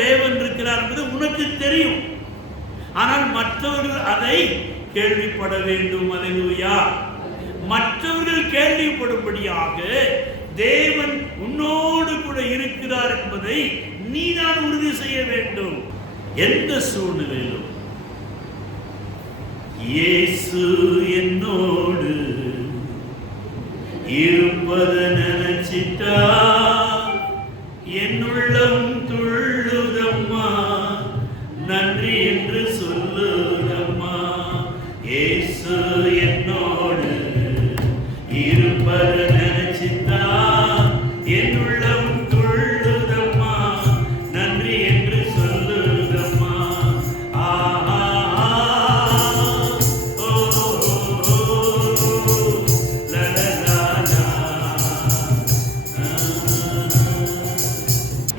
தேவன் இருக்கிறார் என்பது உனக்கு தெரியும். ஆனால் மற்றவர்கள் அதை கேள்விப்பட வேண்டும். அல்லேலூயா. மற்றவர்கள் கேள்விப்படும்படியாக தேவன் உன்னோடு கூட இருக்கிறார் என்பதை நீ நான் உறுதி செய்ய வேண்டும். எந்த சூழ்நிலையிலும் இயேசு என்னோடு இருப்பது நினைச்சிட்டா என்னுள்ளம் துள்ளுதம்மா, நன்றி என்று சொல்லுதம்மா. இயேசு என்னோடு இருப்பது நினைச்சிட்டா என்னுள்ளம் துள்ளுதம்மா, நன்றி என்று சொல்லுதம்மா. ஆஹா ஓ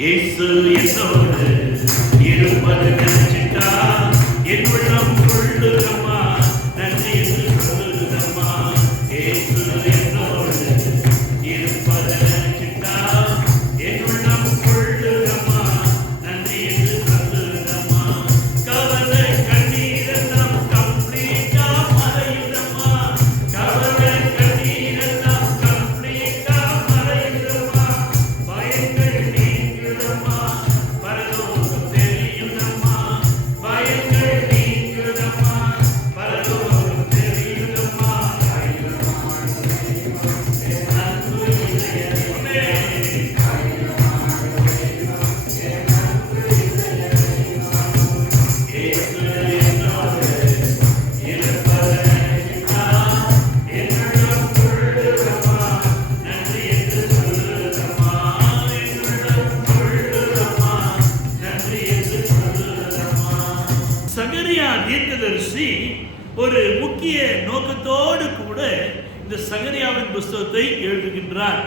இயேசு என்னோடு இருப்பது நினைச்சிட்டா என் உள்ளம் துள்ளுதம்மா, நன்றி என்று சொல்லுதம்மா. இயேசு என்னோடு இருப்பது நினைச்சிட்டா என் உள்ளம் துள்ளுதம்மா, நன்றி என்று சொல்லுதம்மா. கவலை கண்ணீரெல்லாம் கம்ப்ளீட்டா மறையுதம்மா, கவலை கண்ணீரெல்லாம் கம்ப்ளீட்டா மறையுதம்மா. பயங்கள் நீங்குதம்மா, பரலோகம் தெரியுதம்மா, பயங்கள் நீங்குதம்மா, பரலோகம் தெரியுதம்மா. அன்பு இதயமே இயேசு என்னோடு இருப்பது நினைச்சிட்டா என்னுள்ளம் துள்ளுதம்மா, நன்றி என்று சொல்லுதம்மா. என்னுள்ளம் துள்ளுதம்மா, நன்றி என்று சொல்லுதம்மா. சகரியா தீர்க்கதரிசி ஒரு முக்கிய நோக்கத்தோடு கூட இந்த சகரியாவின் புஸ்தகத்தை எழுதுகின்றார்.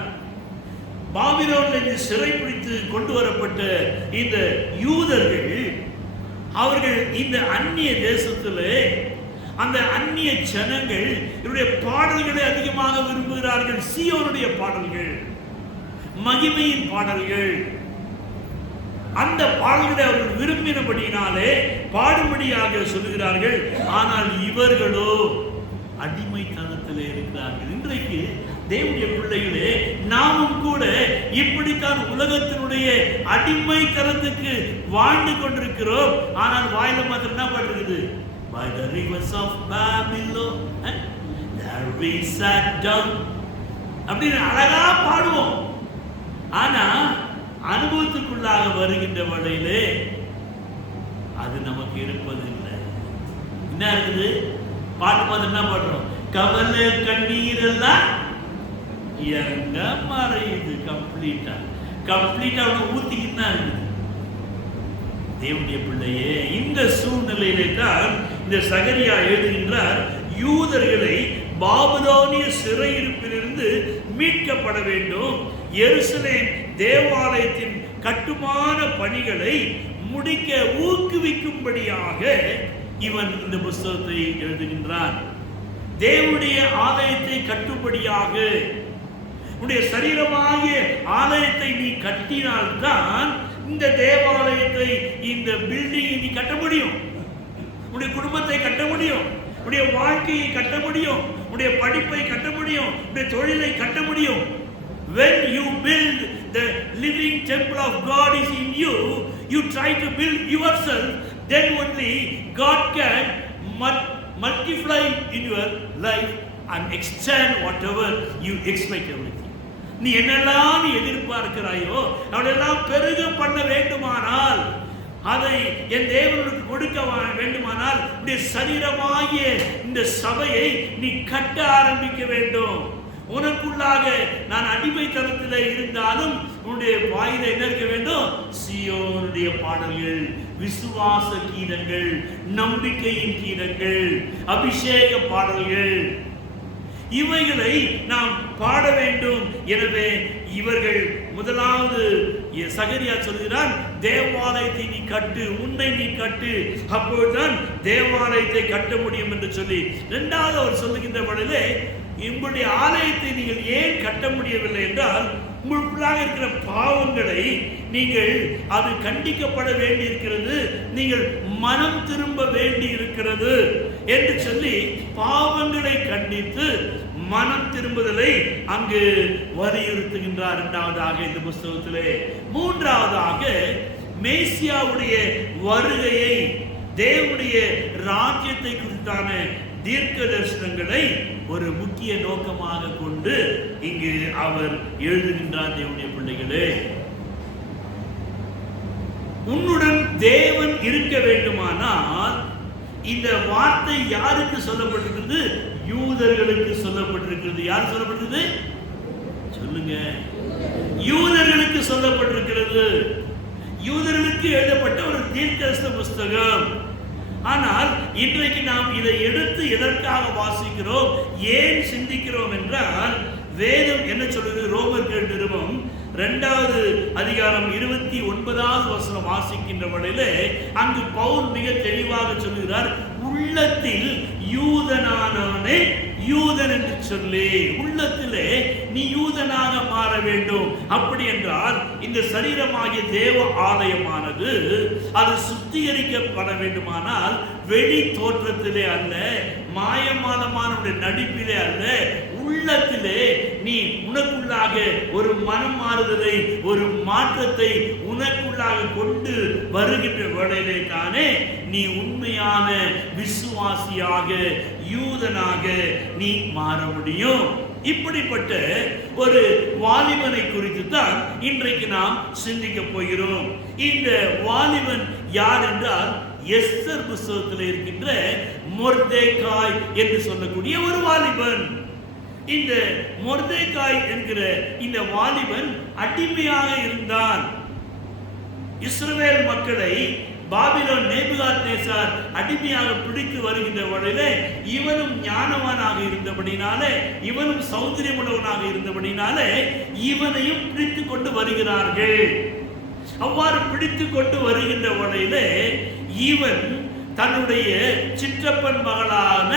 பாபிலோனில் சிறைப்பிடித்து கொண்டு வரப்பட்ட இந்த யூதர்கள், அவர்கள் இந்த அந்நிய தேசத்திலே அந்த அந்நிய ஜனங்கள் இவருடைய பாடல்களை அதிகமாக விரும்புகிறார்கள். சீயோனுடைய பாடல்கள், மகிமையின் பாடல்கள், அந்த பாடல்களை அவர்கள் விரும்பினபடியினாலே பாடும்படியாக சொல்லுகிறார்கள். ஆனால் இவர்களோ அடிமைத்தனத்திலே இருக்கிறார்கள். இன்றைக்கு தேவனுடைய பிள்ளைகளே, நாமும் கூட இப்படித்தான் உலகத்தினுடைய அடிமைத்தனத்துக்கு வாழ்ந்து கொண்டிருக்கிறோம். ஆனால் வாயில மாத்திரம் என்ன பாடுறது? By the rivers of Babylon there we sat down அப்படின்னு அழகா பாடுவோம். ஆனா அனுபவத்துக்குள்ளாக வருகின்ற வழியிலே அது நமக்கு இருப்பது இல்லை. என்ன இருக்குது? பாட்டு பார்த்து என்ன பண்றோம்? கவலை கண்ணீர் எல்லாம் எங்க மறையுது. கம்ப்ளீட்டா ஊத்திக்கிட்டு தான் இருக்குது. தேவனுடைய பிள்ளையே, இந்த சூழ்நிலையிலே தான் இந்த சகரியா எழுதுகின்றார், யூதர்களை பாபிலோனிய சிறையிருப்பிலிருந்து மீட்கப்பட வேண்டும். எருசலேம் தேவாலயத்தின் கட்டுமான பணிகளை முடிக்க ஊக்குவிக்கும்படியாக இவன் இந்த புஸ்தகத்தை எழுதுகின்றான். தேவனுடைய ஆலயத்தை கட்டும்படியாக, உன்னுடைய சரீரமாகிய ஆலயத்தை நீ கட்டினால்தான் இந்த தேவாலயத்தை, இந்த பில்டிங்கை நீ கட்ட முடியும். உன்னுடைய குடும்பத்தை கட்ட முடியும், உன்னுடைய வாழ்க்கையை கட்ட முடியும், உன்னுடைய படிப்பை கட்ட முடியும், உன்னுடைய தொழிலை கட்ட முடியும். When you build the living temple of God is in you, you try to build yourself, then only God can multiply in your life and extend whatever you expect everything. நீ என்னெல்லாம் நீ எதிர்பார்க்கிறாயோ அவளெல்லாம் பெருக பண்ண வேண்டுமானால், அதை என் தேவனுக்கு கொடுக்க வேண்டுமானால், இந்த சரீரமாகிய இந்த சபையை நீ கட்ட ஆரம்பிக்க வேண்டும். உனக்குள்ளாக நான் அடிமைத்தனத்தில் இருந்தாலும் உன்னுடைய வாயில என்ன இருக்க வேண்டும்? சீயோனுடைய பாடல்கள், விசுவாச கீதங்கள், நம்பிக்கையின் கீதங்கள், அபிஷேக பாடல்கள், இவைகளை நாம் பாட வேண்டும். எனவே இவர்கள் முதலாவது சகரியா சொல்கிறான், தேவாலயத்தை நீ கட்டு, உன்னை நீ கட்டு, அப்பொழுதுதான் தேவாலயத்தை கட்ட முடியும் என்று சொல்லி. இரண்டாவது அவர் சொல்லுகின்ற வழியிலே, உங்களுடைய ஆலயத்தை நீங்கள் ஏன் கட்ட முடியவில்லை என்றால், உங்களுக்குள்ளாக இருக்கிற பாவங்களை நீங்கள் அது கண்டிக்கப்பட வேண்டி இருக்கிறது, நீங்கள் மனம் திரும்ப வேண்டி இருக்கிறது என்று சொல்லி பாவங்களை கண்டித்து மனம் திரும்புதலை அங்கு வலியுறுத்துகின்றார். இரண்டாவதாக இந்த புஸ்தகத்திலே. மூன்றாவதாக மேசியாவுடைய வருகையை, தேவனுடைய ராஜ்யத்தை குறித்தான தீர்க்க தரிசனங்களை ஒரு முக்கிய நோக்கமாக கொண்டு இங்கு அவர் எழுதுகின்றார். தேவனுடைய பிள்ளைகளே, உன்னுடன் தேவன் இருக்க வேண்டுமானால் இந்த வார்த்தை யாருக்கு சொல்லப்பட்டிருக்கிறது? யூதர்களுக்கு சொல்லப்பட்டிருக்கிறது. யார் சொல்லப்பட்டிருக்கிறது? சொல்லுங்க. யூதர்களுக்கு சொல்லப்பட்டிருக்கிறது. யூதர்களுக்கு எழுதப்பட்ட ஒரு தீர்க்கதரிசன புஸ்தகம். ஆனால் இன்றைக்கு நாம் இதை எடுத்து எதற்காக வாசிக்கிறோம், ஏன் சிந்திக்கிறோம் என்றால், வேதம் என்ன சொல்றது? ரோமர்கள் நிருபம் 2வது அதிகாரம் 29வது வசனம் வாசிக்கின்ற வழியிலே அங்கு பவுல் மிக தெளிவாக சொல்கிறார், உள்ளத்தில் யூதனானவனே யூதன் என்று சொல்லி, உள்ளத்திலே நீ யூதனாக மாற வேண்டும். அப்படி என்றால் இந்த சரீரமாகிய தேவ ஆலயமானது அது சுத்திகரிக்கப்பட வேண்டுமானால் வெளி தோற்றத்திலே அல்ல, மாயமானமான நடிப்பிலே அல்ல, உள்ளத்திலே நீ உனக்குள்ளாக ஒரு மனம் மாறுதலை, ஒரு மாற்றத்தை உனக்குள்ளாக கொண்டு வருகின்ற வேளையிலே தானே நீ உண்மையான விசுவாசியாக, யூதனாக நீ மாற முடியும். இப்படிப்பட்ட ஒரு வாலிபனை குறித்து தான் இன்றைக்கு நாம் சிந்திக்க போகிறோம். இந்த வாலிபன் யார் என்றால், எஸ்தர் புஸ்தகத்தில் இருக்கின்ற மொர்தெகாய் என்று சொல்லக்கூடிய ஒரு வாலிபன். இந்த மொர்தெகாய் என்கிற இந்த வாலிபன் அடிமையாக இருந்தான். இஸ்ரவேல் மக்களை பாபிலோன் நேபுகாத்நேசார் அடிமையாக பிடித்து வருகின்ற வழியிலே இவனும் ஞானவானாக இருந்தபடினாலே, இவனும் சௌந்தரியமுள்ளவனாக இருந்தபடினாலே இவனையும் பிடித்து கொண்டு வருகிறார்கள். அவ்வாறு பிடித்து கொண்டு வருகின்ற வழியிலே இவன் தன்னுடைய சிற்றப்பன் மகளான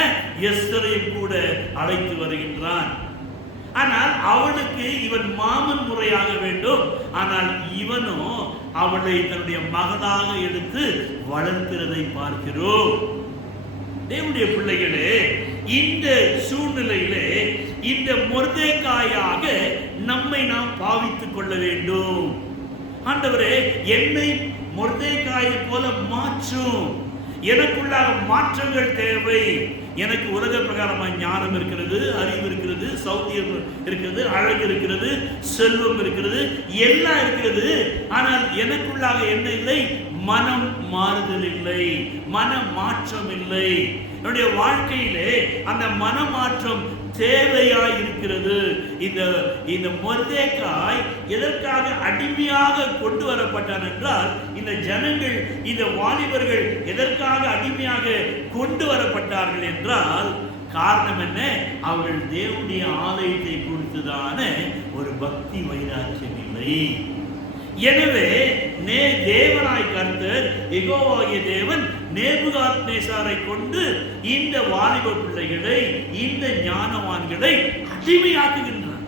எஸ்தரையும் கூட அழைத்து வருகின்றான். ஆனால் அவளுக்கு இவன் மாமன் முறையாக வேண்டும். ஆனால் இவனோ அவளை தன்னுடைய மகனாக எடுத்து வளர்க்கிறதை பார்க்கிறோம். தேவனுடைய பிள்ளைகளே, இந்த சூழ்நிலையிலே இந்த மொர்தெகாயாக நம்மை நாம் பாவித்துக் கொள்ள வேண்டும். ஆண்டவரே, என்னை மொர்தெகாயை போல மாற்றும், எனக்குள்ளாக மாற்றங்கள் தேவை. எனக்கு உலக பிரகாரமாக ஞானம் இருக்கிறது, அறிவு இருக்கிறது, சௌத்தியம் இருக்கிறது, அழகு இருக்கிறது, செல்வம் இருக்கிறது, எல்லாம் இருக்கிறது. ஆனால் எனக்குள்ளாக என்ன இல்லை? மனம் மாறுதல் இல்லை, மன மாற்றம் இல்லை. என்னுடைய வாழ்க்கையிலே அந்த மனமாற்றம் தேவையாய் இருக்கிறது. இந்த மொர்தெகாய் எதற்காக அடிமையாக கொண்டு வரப்பட்டான் என்றால், இந்த ஜனங்கள், இந்த வாலிபர்கள் எதற்காக அடிமையாக கொண்டு வரப்பட்டார்கள் என்றால், காரணம் என்ன? அவர்கள் தேவனுடைய ஆலயத்தை குறித்துதான ஒரு பக்தி வைராக்கியம் இல்லை. எனவே தேவனாய் கர்த்தர் யெகோவாகிய தேவன் நேபுகாத்நேசாரை கொண்டு இந்த வாலிப பிள்ளைகளை, இந்த ஞானவான்களை அடிமையாக்குகின்றான்.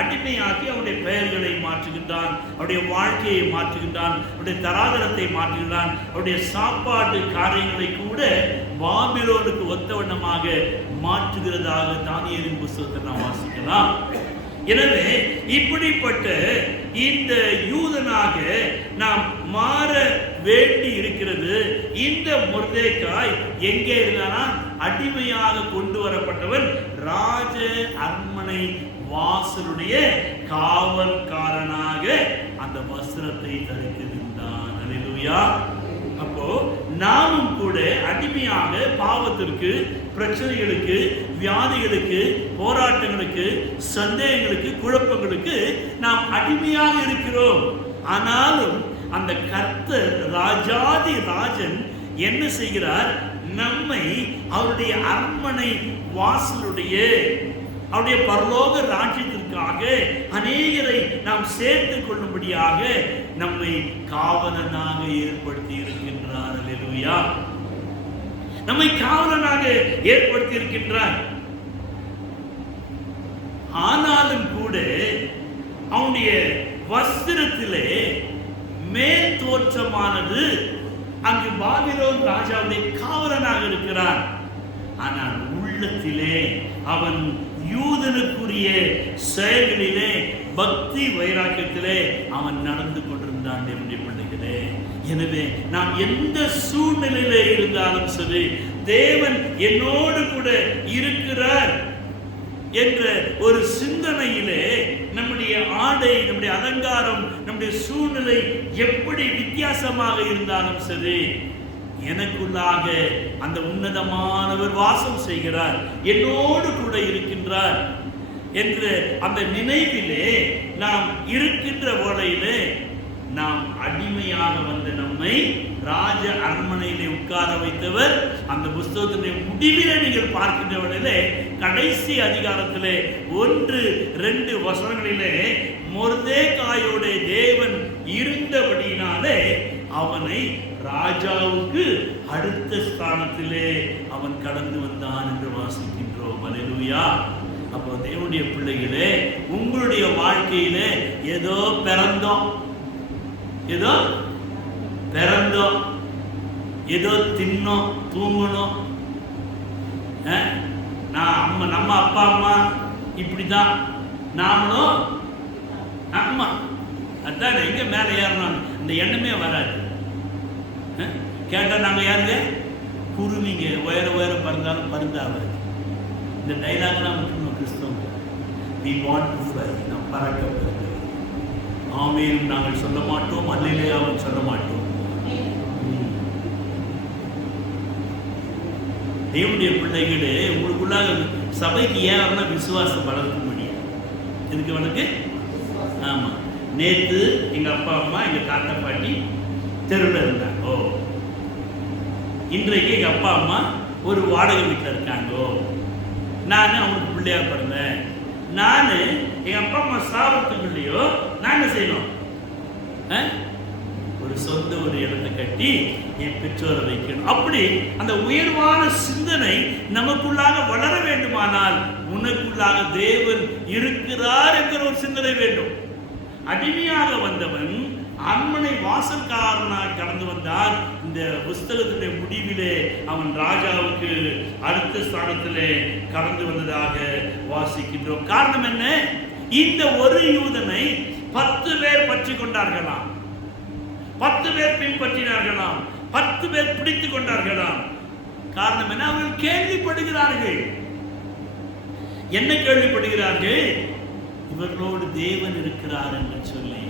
அடிமையாக்கி அவருடைய பெயர்களை மாற்றுகின்றான், அவருடைய வாழ்க்கையை மாற்றுகின்றான், அவருடைய தராதரத்தை மாற்றுகின்றான், அவருடைய சாப்பாட்டு காரியங்களை கூட பாபிலோனுக்கு ஒத்தவண்ணமாக மாற்றுகிறதாக தானியேலின் புத்தகத்தை நாம் வாசிக்கலாம். எனவே இப்படிப்பட்ட இந்த யூதனாக நாம் மாற வேண்டி இருக்கிறது. இந்த மொர்தெகாய் எங்கே இருந்தானா? அடிமையாக கொண்டு வரப்பட்டவன் ராஜ அரண்மனை வாசலுடைய காவல்காரனாக அந்த வஸ்திரத்தை தரித்திருந்தான். அல்லேலூயா. அப்போ நாமும் கூட அடிமையாக பாவத்திற்கு, பிரச்சனைகளுக்கு, வியாதிகளுக்கு, போராட்டங்களுக்கு, சந்தேகங்களுக்கு, குழப்பங்களுக்கு நாம் அடிமையாக இருக்கிறோம். ஆனாலும் அந்த கர்த்தர் ராஜாதி ராஜன் என்ன செய்கிறார்? நம்மை அவருடைய அரண்மனை வாசலுடைய, அவருடைய பரலோக ராஜ்யத்திற்காக அநேகரை நாம் சேர்த்துக் கொள்ளும்படியாக நம்மை காவலனாக ஏற்படுத்தி இருக்கின்றார். அல்லேலூயா. நம்மை காவலனாக ஏற்படுத்தி இருக்கின்றார். ஆனாலும் கூட அவனுடைய வஸ்திரத்திலே மேல் தோற்றமானது அங்கு பாபிலோன் ராஜாவுடைய காவலனாக இருக்கிறான். ஆனால் உள்ளத்திலே அவன் யூதனுக்குரிய செயல்களிலே பக்தி வைராக்கியத்திலே அவன் நடந்து கொண்டிருந்தான். என்னுடைய பிள்ளைகளே, எனவே நாம் எந்த சூழ்நிலையிலே இருந்தாலும் சரி, தேவன் என்னோடு கூட இருக்கிறார் என்ற ஒரு சிந்தனையிலே நம்முடைய ஆடை, நம்முடைய அலங்காரம், நம்முடைய சூழ்நிலை எப்படி வித்தியாசமாக இருந்தாலும் சரி, எனக்குள்ளாக அந்த உன்னதமானவர் வாசம் செய்கிறார், என்னோடு கூட இருக்கின்றார் என்ற அந்த நினைவிலே நாம் இருக்கின்ற வேளையிலே நாம் அடிமையாக வந்து நம்மை ராஜ அரண்மனையிலே உட்கார வைத்தவர். அந்த புஸ்தகத்தினுடைய முடிவிலே நீங்கள் பார்க்கின்ற வேளையிலே கடைசி அதிகாரத்திலே 1-2 வசனங்களிலே மொர்தெகாயோட தேவன் இருந்தபடியினாலே அவனை ராஜாவுக்கு அடுத்த ஸ்தானத்திலே அவன் கடந்து வந்தான் என்று வாசிக்கின்றோம். அல்லேலூயா. அப்போ தேவனுடைய பிள்ளைகளே, உங்களுடைய வாழ்க்கையிலே ஏதோ பிறந்தோம், ஏதோ தின்னோம், தூங்கணும், நம்ம அப்பா அம்மா இப்படிதான், நாமளும் அம்மா அதான் எங்க மேல ஏறணும் இந்த எண்ணமே வராது. கேட்டா நாங்க யாருங்க? குருவிங்க, உயர உயர பறந்தாலும் பருந்தாவது. இந்த டைலாக்லாம் விட்டுணும் கிறிஸ்தவம். we want to fly, நாம் பறக்க. ஆமென் நாங்கள் சொல்ல மாட்டோம், அல்லேலூயாவும் சொல்ல மாட்டோம். தேவனுடைய பிள்ளைகளே, உங்களுக்குள்ளாக சபைக்கு ஏன் வரணும்? விசுவாசம் வளர்க்க முடியாது. எதுக்கு வளர்க்கு? ஆமா, நேற்று எங்க அப்பா அம்மா எங்க தாத்தா பாட்டி தெருவில் இருந்தாங்க. இன்றைக்கு எங்க அப்பா அம்மா ஒரு வாடகை வீட்டில் இருக்காங்க. நான் அவங்களுக்கு பிள்ளையா பிறந்தேன். நான் எங்க அப்பா அம்மா சாபத்துக்குள்ளேயோ நான் என்ன செய்யணும்? ஒரு சொந்த ஒரு இடத்தை கட்டி என் பெற்றோரை வைக்கணும். அப்படி அந்த உயர்வான சிந்தனை நமக்குள்ளாக வளர வேண்டுமானால் உனக்குள்ளாக தேவன் இருக்கிறார் என்கிற ஒரு சிந்தனை வேண்டும். அடிமையாக வந்தவன் அரண்மனை வாசல்காரனாக கடந்து வந்தால் இந்த புஸ்தகத்தினுடைய முடிவிலே அவன் ராஜாவுக்கு அடுத்த ஸ்தானத்திலே கடந்து வந்ததாக வாசிக்கின்றோம். காரணம் என்ன? இந்த ஒரு யூதனை 10 பேர் பற்றி கொண்டார்களாம், 10 பேர் பின்பற்றினார்களாம், 10 பேர் பிடித்துக் கொண்டார்களாம். காரணம் என்ன? அவர்கள் கேள்விப்படுகிறார்கள். என்ன கேள்விப்படுகிறார்கள்? இவர்களோடு தேவன் இருக்கிறார் என்று சொல்லி.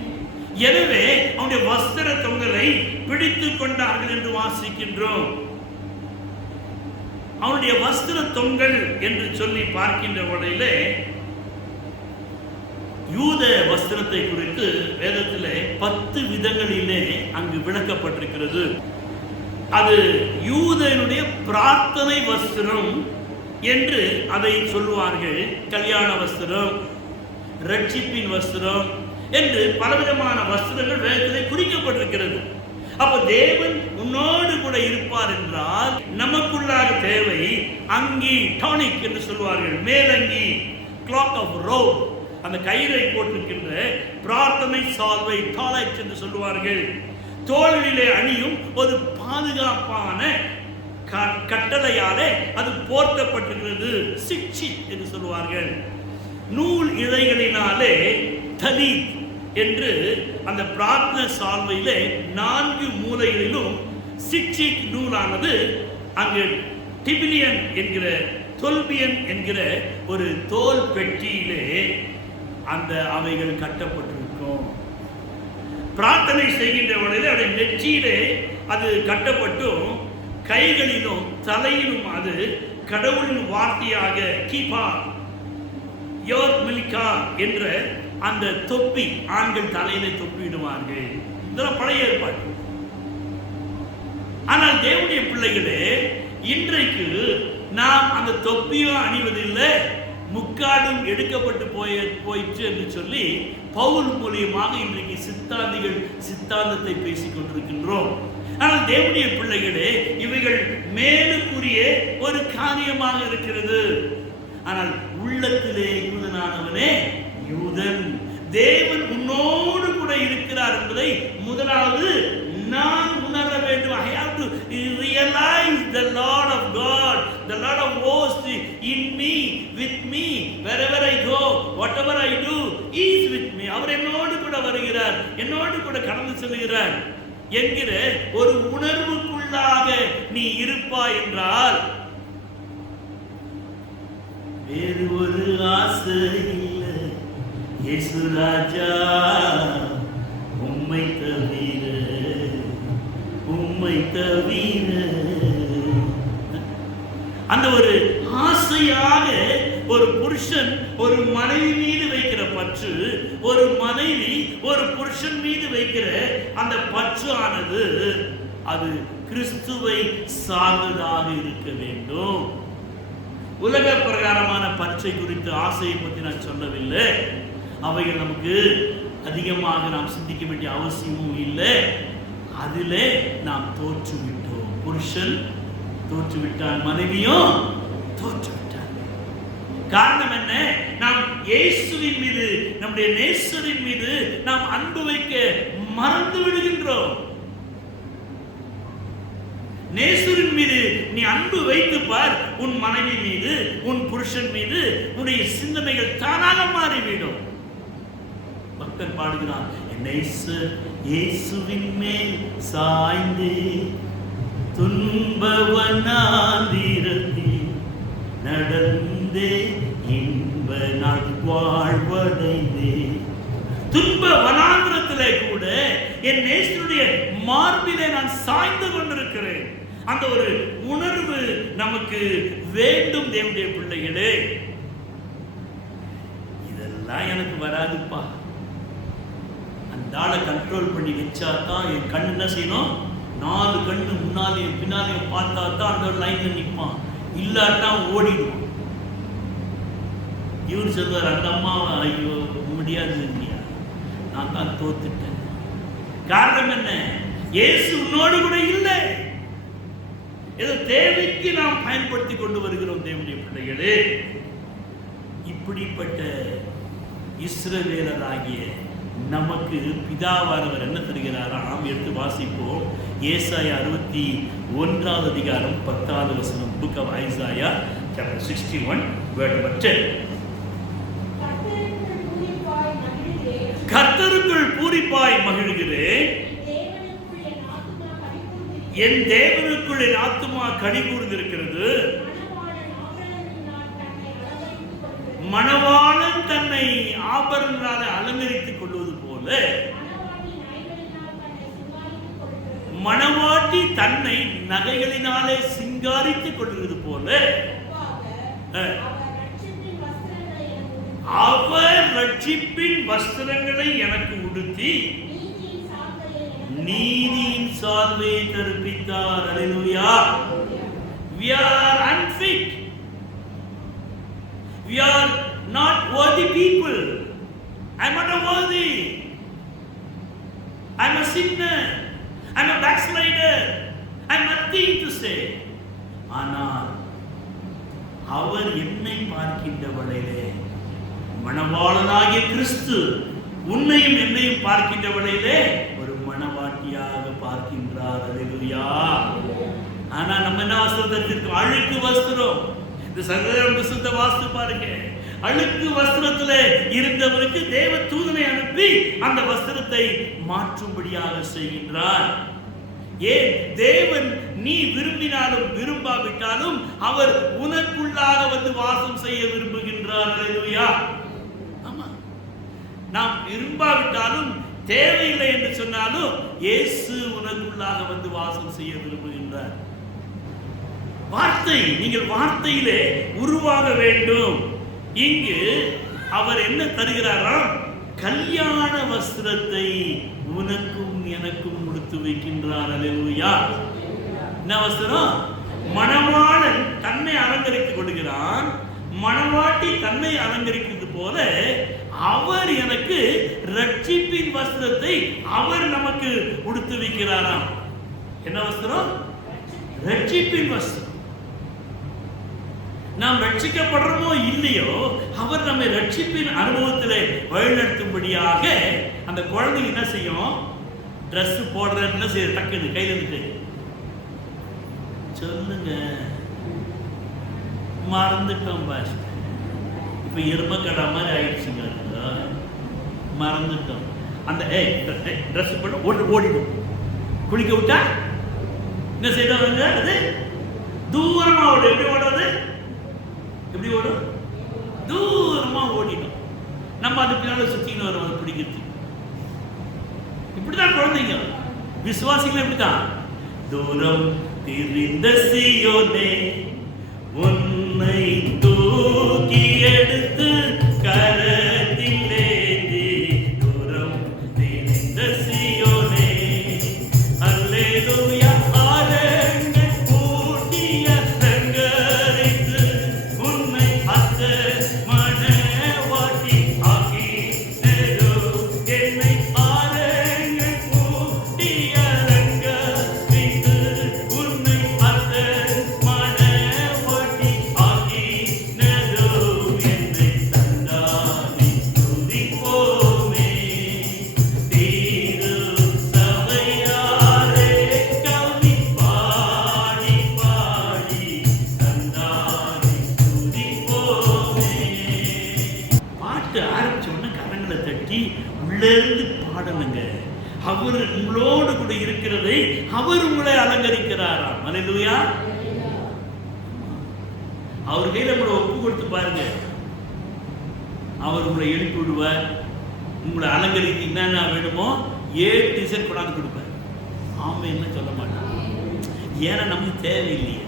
எனவே அவனுடைய வஸ்திர தொங்கலை பிடித்துக் கொண்டார்கள் என்று வாசிக்கின்றோம். அவனுடைய வஸ்திர தொங்கல் என்று சொல்லி பார்க்கின்ற வகையிலே யூத வஸ்திரத்தை குறித்து வேதத்திலே 10 விதங்களிலே அங்கு விளக்கப்பட்டிருக்கிறது. அது யூதனுடைய பிரார்த்தனை வஸ்திரம் என்று அதை சொல்லுவார்கள். கல்யாண வஸ்திரம், ரட்சிப்பின் வஸ்திரம் என்று பலவிதமான வஸ்திரங்கள் வேதத்திலே குறிக்கப்பட்டிருக்கிறது. அப்ப தேவன் உன்னோடு கூட இருப்பார் என்றால் நமக்குள்ளாக தேவை அங்கி, டானிக் என்று சொல்வார்கள், மேலங்கி, கிளாக் ஆஃப் ரோப், அந்த கயிறை போட்டிருக்கின்ற பிரார்த்தனை சால்வை, டாலெட் என்று சொல்லுவார்கள். தோளிலே அணியும் ஒரு பாதுகாப்பான கட்டளையாலே அது போர்த்தப்பட்டிருக்கிறது, சிக்ஷி என்று சொல்லுவார்கள். நூல் இழைகளினாலே தலி என்று அந்த பிரார்த்தனை சால்வையிலே 4 மூலைகளிலும் சிக்ஷிக் நூலானது அங்கு டிபிலியன் என்கிற தொல்பியன் என்கிற ஒரு தோல் பெட்டியிலே அந்த அவைகள் கட்டப்பட்டிருக்கும். பிரார்த்தனை செய்கின்ற வகையில் அவருடைய நெற்றியிலே அது கட்டப்பட்டும் கைகளிலும் தலையிலும் அது கடவுளின் வார்த்தையாக கீபா யோர் மிலிகா என்ற அந்த தொப்பி, ஆண்கள் தலையிலே தொப்பிடுவார்கள். இதெல்லாம் பழைய ஏற்பாடு. ஆனால் தேவனுடைய பிள்ளைகளே, இன்றைக்கு நாம் அந்த தொப்பியும் அணிவதில்லை, முக்காடும் எடுக்கப்பட்டு போயிற்று என்று சொல்லி பவுல் மூலியமாக இன்றைக்கு சித்தாந்தத்தை பேசிக் கொண்டிருக்கின்றோம். ஆனால் தேவனுடைய பிள்ளைகளே, இவைகள் மேலுக்குரிய ஒரு காரியமாக இருக்கிறது. ஆனால் உள்ளத்திலே யூதனானவனே யூதன், தேவன் உன்னோடு கூட இருக்கிறார் என்பதை முதலாவது நான் உணர வேண்டும். I have to realize the Lord of God, the Lord of hosts in me, with me, wherever I go, whatever I do, He is with me. அவர் என்னோடு கூட வருகிறார், என்னோடு கூட கடந்து செல்கிறார் என்கிற ஒரு உணர்வுக்குள்ளாக நீ இருப்பாய் என்றால் வேறு ஒரு ஆசை இல்லை இயேசு ராஜா, உம்மை தவிர அந்த ஒரு ஆசையாக ஒரு புருஷன் ஒரு மனைவி மீது வைக்கிற பற்று, ஒரு மனைவி ஒரு புருஷன் மீது வைக்கிற அந்த பற்று ஆனது அது கிறிஸ்துவை சார்ந்ததாக இருக்க வேண்டும். உலக பிரகாரமான பற்றை குறித்து ஆசையை பற்றி நான் சொல்லவில்லை. அவைகள் நமக்கு அதிகமாக நாம் சிந்திக்க வேண்டிய அவசியமும் இல்லை. அதிலே நாம் தோற்றுவிட்டோம். புருஷன் தோற்றுவிட்டான், மனைவியும் தோற்றுவிட்டான். காரணம் என்ன? நாம் இயேசுவின் மீது, நம்முடைய நேசரின் மீது நாம் அன்பு வைக்க மறந்து விடுகின்றோம். நேசரின் மீது நீ அன்பு வைத்து பார், உன் மனைவி மீது, உன் புருஷன் மீது உன்னுடைய சிந்தனைகள் தானாக மாறிவிடும். பக்தன் பாடுகிறான், நேசர் இயேசுவின் மேல் சாய்ந்தே துன்பவனாந்திரத்தே நடந்தே இன்ப நாள் வாழ்வடைந்தே. துன்ப வனாந்திரத்திலே கூட என் நேசருடைய மார்பிலே நான் சாய்ந்து கொண்டிருக்கிறேன். அந்த ஒரு உணர்வு நமக்கு வேண்டும். தேவனுடைய பிள்ளைகளே, இதெல்லாம் எனக்கு வராதுப்பா. அந்த ஆளை கண்ட்ரோல் பண்ணி வச்சா தான் என் கண் என்ன செய்யணும், 4 கண்ணு முன்னாலேயும் பின்னாலேயும் பார்த்தா தான் அந்த லைன்ல நிற்பான், இல்லாட்டா ஓடிடுவான். இவர் சொல்வார், அந்த அம்மா ஐயோ முடியாது இல்லையா, நான் தான் தோத்துட்டேன். காரணம் என்ன? இயேசு உன்னோடு கூட இல்லை. ஏதோ தேவைக்கு நாம் பயன்படுத்தி கொண்டு வருகிறோம். தேவனுடைய பிள்ளைகளே, இப்படிப்பட்ட இஸ்ரவேலராகிய நமக்கு பிதாவானவர் என்ன தருகிறாராம்? எடுத்து வாசிப்போம். ஏசாயா 61 அதிகாரம் 10வது வசனம். Book of Isaiah chapter 61 verse 10. கர்த்தருக்குள் பூரிப்பாய் மகிழ்கிறேன், என் தேவனுக்குள் என் ஆத்துமா களி கூர்ந்திருக்கிறது. மணவாளன் தன்னை ஆபரணங்களால் அலங்கரித்துக் கொள்வது போல, மணவாட்டி தன்னை நகைகளினாலே சிங்காரித்துக் கொள்வது போல, அவர் ரட்சிப்பின் வஸ்திரங்களை எனக்கு உடுத்தி நீதியின் சால்வையை தரிப்பித்தார். அல்லேலூயா. We are unfit. We are not worthy people. I am not a worthy. I am a sinner. I am a backslider. I am nothing to say. ஆனால் அவர் என்னை பார்க்கின்ற வேளையிலே, மணவாளனாகிய கிறிஸ்து உன்னையும் என்னையும் பார்க்கின்ற வேளையிலே ஒரு மணவாட்டியாக பார்க்கின்றார். அல்லேலூயா. ஆனா நம்ம என்ன வஸ்திரத்திற்கு? அழுக்கு வஸ்திரம். இந்த சங்கீதம் புத்தகத்தை வாசித்து பாருங்க. அழுக்கு வஸ்திரத்திலே இருந்தவருக்கு தேவ தூதனை அனுப்பி அந்த வஸ்திரத்தை மாற்றும்படியாக செய்கின்றார். ஏன்? தேவன் நீ விரும்பினாலும் விரும்பாவிட்டாலும் அவர் உனக்குள்ளாக வந்து வாசம் செய்ய விரும்புகின்றார். அல்லேலூயா. ஆமா, நாம் விரும்பாவிட்டாலும் தேவையில்லை என்று சொன்னாலும் இயேசு உனக்குள்ளாக வந்து வாசம் செய்ய விரும்புகின்றார். வார்த்தை, நீங்கள் வார்த்தையிலே உருவாக வேண்டும். இங்கு அவர் என்ன தருகிறாராம்? கல்யாண வஸ்திரத்தை உனக்கும் எனக்கும் உடுத்து வைக்கின்றார். அல்லேலூயா. என்ன வஸ்திரம்? மணவாளன் தன்னை அலங்கரித்துக் கொள்கிறான், மணவாட்டி தன்னை அலங்கரிக்கிறது போல அவர் எனக்கு ரட்சிப்பின் வஸ்திரத்தை அவர் நமக்கு உடுத்து வைக்கிறாராம். என்ன வஸ்திரம்? ரட்சிப்பின் வஸ்திரம். நாம் ரட்சிக்கப்படுறோமோ இல்லையோ, அவர் நம்மை ரட்சிப்பின் அனுபவத்திலே வழிநடத்தும்படியாக அந்த குழந்தைங்க என்ன செய்யும்? ட்ரெஸ் போடுறதுன்னு செய்ய டக்குன்னு கையில் இருந்து சொல்லுங்க, மறந்துட்டோம் பாஸ். இப்ப எருமக்கடா மாதிரி ஆயிடுச்சுங்க, மறந்துட்டோம். அந்த ட்ரெஸ் போட்டு ஓடிடும். குளிக்க விட்டா என்ன செய்யறாங்க? அது தூரமா ஓடும். எப்படி ஓடுறது? எப்படி ஓடும்? தூரமா ஓடிடும். நம்ம அது பின்னால சுத்தின்னு வரும் அது பிடிக்கிறது. இப்படிதான் குழந்தைங்க, விசுவாசிகள் இப்படிதான். தூரம் திரிந்த சீயோனே உன்னை தூக்கி எடுத்து கரத்தில் ஏந்தி, தூரம் திரிந்த சீயோனே அல்லேலூயா ஆரங்கள் கூட்டிய சங்கரித்து உன்னை அத்த மனவாட்டி ஆக்கி நெரு என்னை ஆரங்கள் கூட்டிய சங்கரித்து உன்னை அத்த மனவாட்டி ஆக்கி நெரு என்னை தந்தானி துதிப்போமே. தீரு சபையாரே கவி பாடி பாடி தந்தானி துதிப்போமே. பாட்டு ஆரம்பிச்ச உடனே கரங்களை தட்டி உள்ள இருந்து பாடணுங்க. அவர் உங்களோடு கூட இருக்கிறதை அவர் உங்களை அலங்கரிக்கிறாராம். அல்லேலூயா. அவர் கையில கூட ஒப்பு கொடுத்து பாருங்க. அவர் உங்களை எழுப்பி விடுவார். உங்களை அலங்கரிக்க என்னென்ன வேணுமோ டிசைன் கொண்டாந்து கொடுப்பார். ஆமைன்னு சொல்ல மாட்டாங்க. ஏன்னா நமக்கு தேவையில்லையே.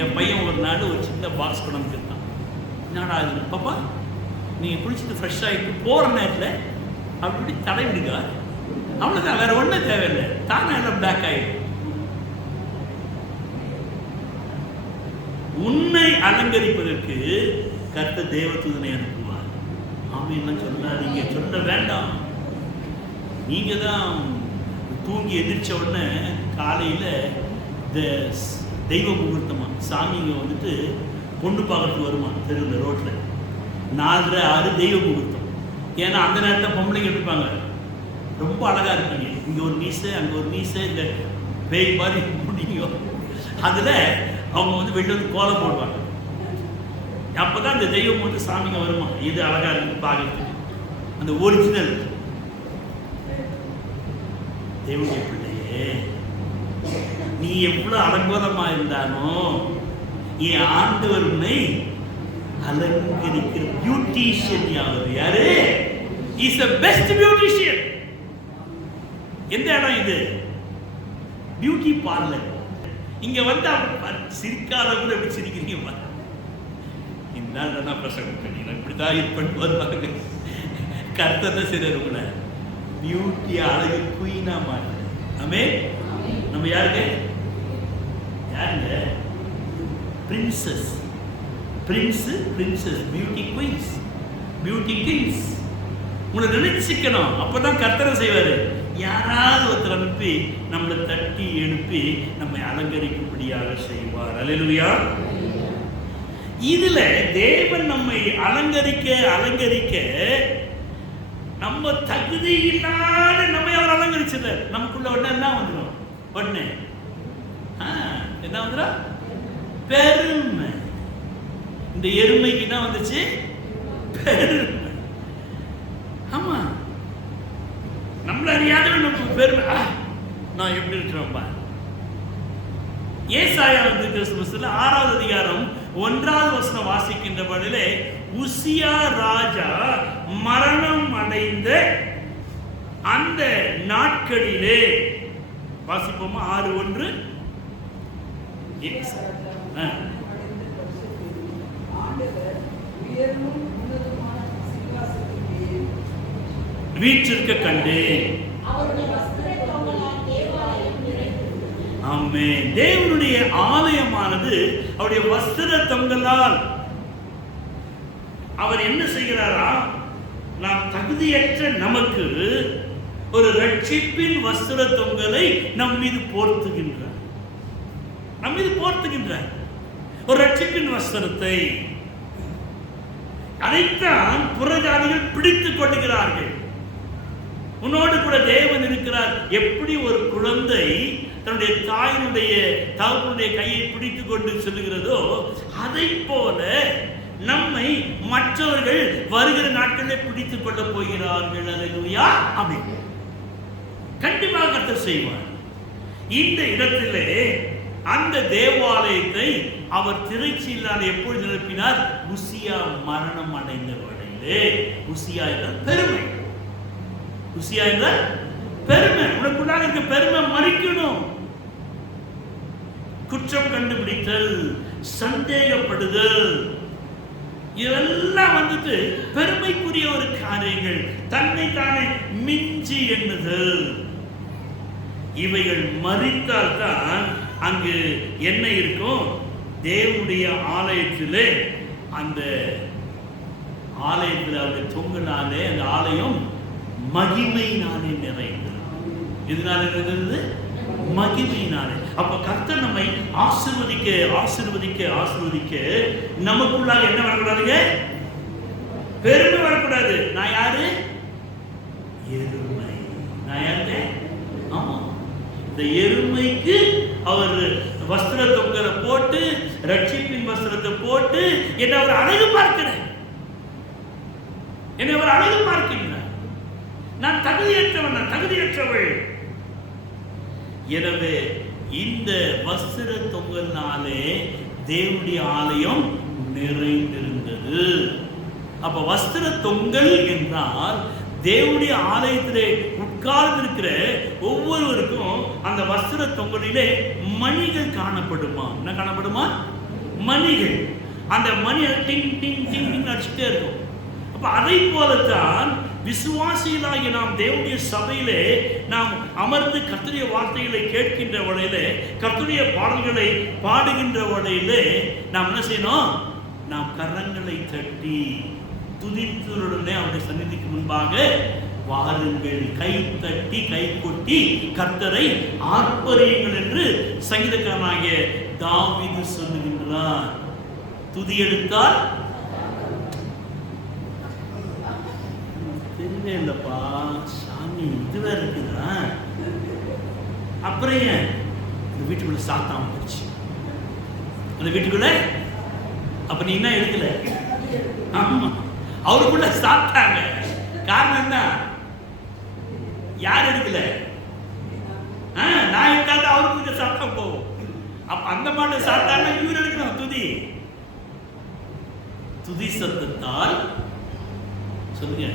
என் பையன் ஒரு நாள் ஒரு சின்ன பாக்ஸ் கொண்டாந்து கொடுத்தான். என்னடா அது? பாப்பா நீங்க குளிச்சுட்டு ஃப்ரெஷ் ஆகிட்டு போற நேரத்தில் அப்படி தடை விடுங்க, அவ்வளோதான், வேற ஒன்றும் தேவையில்லை, தானே எல்லாம் பிளாக் ஆகிடும். உன்னை அலங்கரிப்பதற்கு கர்த்தர் தேவதூதனை அனுப்புவார். ஆமென் சொல்லாதீங்க, சொல்ல வேண்டாம். நீங்க தான் தூங்கி எதிர்ச்ச உடனே காலையில் தெய்வ முகூர்த்தமா சாமிங்க வந்துட்டு பொண்ணு பார்க்கறதுக்கு வருமா தெருவில் ரோட்டில் 4:30 தெய்வ முகூர்த்தம். ஏன்னா அந்த நேரத்தில் பொம்பளைங்க இருப்பாங்க, ரொம்ப அழகாக இருப்பீங்க. இங்கே ஒரு மீசை அங்கே ஒரு மீசை, இந்த பேய் மாதிரி முடியும். அதில் அவங்க வந்து வெளில வந்து கோலம் போடுவாங்க. அப்போ தான் அந்த தெய்வம் வந்து சாமிங்க வருமா, இது அழகாக இருக்கு பார்க்கறதுக்கு. அந்த ஒரிஜினல் தெய்வம் பிள்ளையே, நீ எவ்வளோ அலங்கோலமா இருந்தாலும் என் ஆண்டவர் உன்னை அலங்கரிக்கிற பியூட்டிஷியன். யாரு? Is the best beautician. எந்த இடம் இது? Beauty parlour. இங்க வந்து அவர் சிரிக்காத கூட எப்படி சிரிக்கிறீங்க? இந்த பிரசங்கம் பண்ணீங்க இப்படிதான் இருப்பேன் வருவாங்க. கர்த்தர் செய்யறது உங்களை பியூட்டி அழகு குயினா மாற்று. ஆமே. நம்ம யாருங்க? யாருங்க? Princess, prince, princess, beauty queens, beauty kings. உங்களை நினைச்சுக்கணும். அப்பதான் கர்த்தரை செய்வாரு. யாராவது ஒருத்தர் அனுப்பி நம்மளை தட்டி எழுப்பி நம்மை அலங்கரிக்கும்படியாக செய்வார். அல்லேலூயா. இதுல தேவன் நம்மை அலங்கரிக்க அலங்கரிக்க நம்ம தகுதி இல்லாத நம்மை அவர் அலங்கரிச்சிருந்தார். நமக்குள்ள உடனே என்ன வந்துடும்? உடனே என்ன வந்துடும்? பெருமை. இந்த எருமைக்கு என்ன வந்துச்சு? பெருமை. ஆமா, நம்மள அறியாத நமக்கு பெருமை. நான் எப்படி இருக்கிறோம்பா. ஏசாயா வந்து கிறிஸ்துமஸ்ல 6வது அதிகாரம் 1வது வசனம் வாசிக்கின்ற பொழுதே, உசியா ராஜா மரணம் அடைந்த அந்த நாட்களிலே, வாசிப்போமா? 6:1. வீற்றிருக்க கண்டேன். ஆமென். தேவனுடைய ஆலயமானது அவருடைய வஸ்திர தொங்கலால் அவர் என்ன செய்கிறாரா? நாம் தகுதியற்ற நமக்கு ஒரு ரட்சிப்பின் வஸ்திர தொங்கலை நம் மீது போர்த்துகின்றார். நம் மீது போர்த்துகின்றார். ஒரு ரட்சிப்பின் வஸ்திரத்தை. அதைத்தான் புறஜாதிகள் பிடித்துக் கொள்கிறார்கள். உன்னோடு கூட தேவன் இருக்கிறார். எப்படி ஒரு குழந்தை தன்னுடைய தாயினுடைய தகப்பனுடைய கையை பிடித்துக் கொண்டு செல்கிறதோ அதை போல நம்மை மற்றவர்கள் வருகிற நாட்களில் பிடித்துக் கொள்ள போகிறார்கள். அல்லேலூயா. ஆமென். கண்டிப்பாக கர்த்தர் செய்வார். இந்த இடத்திலே அந்த தேவாலயத்தை அவர் திரைச்சீலால் எப்பொழுது நிரப்பினார்? உசியா மரணம் அடைந்த வேளையிலே. உசியா என்றால் பெருமை. உசியா என்றால் பெருமை. உனக்குள்ளாக இருக்க பெருமை மறிக்கணும். குற்றம் கண்டுபிடித்தல், சந்தேகப்படுதல், இதெல்லாம் வந்துட்டு பெருமைக்குரிய ஒரு காரியங்கள். தன்னை தானே மிஞ்சி எண்ணுதல், இவைகள் மறித்தால் தான் அங்கு என்ன இருக்கும்? தேவனுடைய ஆலயத்திலே, அந்த ஆலயத்தில் அவருடைய தொங்கலாலே அந்த ஆலயம் மகிமையினாலே நிறைந்தது. இதனால இருந்தது மகிமையினாலே. அப்ப கர்த்தர் நம்மை ஆசீர்வதிக்க ஆசீர்வதிக்க ஆசீர்வதிக்க நமக்குள்ளாக என்ன வரக்கூடாதுங்க? பெருமை வரக்கூடாது. நான் யாரு? எருமை. நான் யாரு? ஆமா, இந்த எருமைக்கு அவர் வஸ்திர தொங்கலை போட்டு, ரட்சிப்பின் வஸ்திரத்தை போட்டு என்னை அவர் அழகு பார்க்கிறேன். என்னை அவர் அழகு பார்க்கின்றார். நான் தகுதியற்றவன், நான் தகுதியற்றவள். எனவே இந்த வஸ்திர தொங்கலினாலே தேவனுடைய ஆலயம் நிறைந்திருந்தது. அப்ப வஸ்திர தொங்கல் என்றால் தேவனுடைய ஆலயத்திலே உட்கார்ந்திருக்கிற ஒவ்வொருவருக்கும் அந்த வஸ்திர தொங்கலிலே மணிகள் காணப்படுமா? என்ன காணப்படுமா? மணிகள். அந்த மணி டிங் டிங் டிங் அடிச்சுட்டே இருக்கும். அப்ப அதை போலத்தான் விசுவாசிகளாகிய நாம் தேவனுடைய சபையிலே நாம் அமர்ந்து கர்த்தருடைய வார்த்தைகளை கேட்கின்ற வழியிலே, கர்த்தருடைய பாடல்களை பாடுகின்ற வழியிலே நாம் என்ன செய்யணும்? நாம் கரங்களை தட்டி துதித்துடனே அவருடைய சந்நிதிக்கு முன்பாக வாருங்கள், கை தட்டி கை கொட்டி கர்த்தரை ஆர்ப்பரியுங்கள் என்று சங்கீதக்காரனாகிய தாவீது சொல்லுகின்றார். துதி எடுத்தால் தெரியவே இல்லப்பா சாமி, இது வேற இருக்குதா? அப்புறம் ஏன் இந்த வீட்டுக்குள்ள சாத்தாம போச்சு? அந்த வீட்டுக்குள்ள அப்ப நீ என்ன எடுக்கல? ஆமா, அவருக்குள்ள சாத்தாங்க. காரணம் என்ன? யார் எடுக்கல? நான் எடுத்தாங்க அவருக்கு சாத்தம் போகும். அப்ப அந்த மாதிரி சாத்தாங்க இவர் எடுக்கணும். துதி துதி சத்தத்தால் சொல்லுங்க,